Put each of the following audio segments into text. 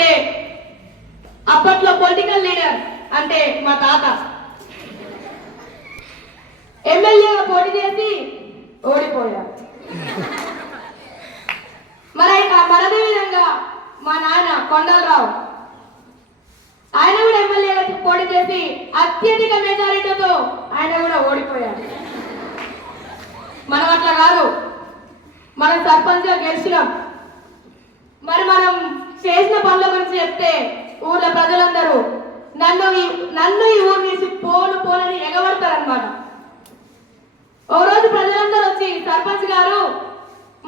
చెప్తే అప్పట్లో political leader అంటే మా తాత ఎమ్మెల్యేగా పోటీ చేసి ఓడిపోయారు. మరి మనదే విధంగా మా నాన్న కొండలరావు ఆయన కూడా ఎమ్మెల్యేగా పోటీ చేసి అత్యధిక మెజారిటీతో ఆయన కూడా ఓడిపోయారు. మనం అట్లా కాదు, మనం సర్పంచ్గా గెలిచినాం. మరి మనం చేసిన పనుల గురించి చెప్తే ఊర్లో ప్రజలందరూ నన్ను ఈ ఊరు నుంచి పోలని ఎగబడతారనమాట. ఓ రోజు ప్రజలందరూ వచ్చి సర్పంచ్ గారు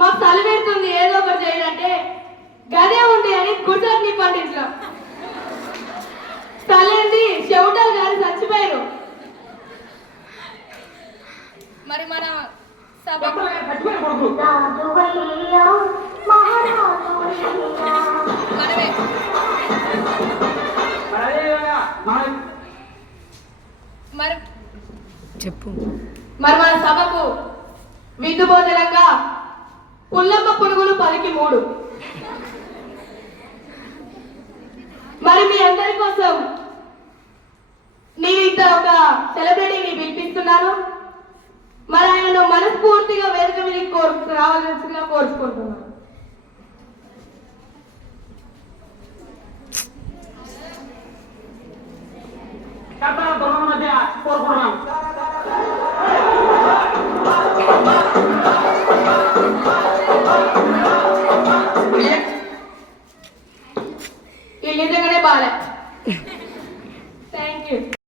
మాకు తల పెడుతుంది ఏదో ఒకటి చేయాలంటే గదే ఉంది అని గుడ్డని పండించడం. తలేంది చెవుటలు గారు చచ్చిపోయారు. మరి మన చెప్పు. మరి మన సభకు విందుబోధనంగా పుల్లమ్మ పునుగులు 10కి 3. మరి మీ అందరి కోసం నేను ఇంత ఒక సెలబ్రిటీని పిలిపిస్తున్నాను. మరి ఆయనను మనస్ఫూర్తిగా వేదిక మీద రావాల్సిందిగా కోరుకుంటున్నాను. ఈ నిజంగానే బాగా థ్యాంక్ యూ.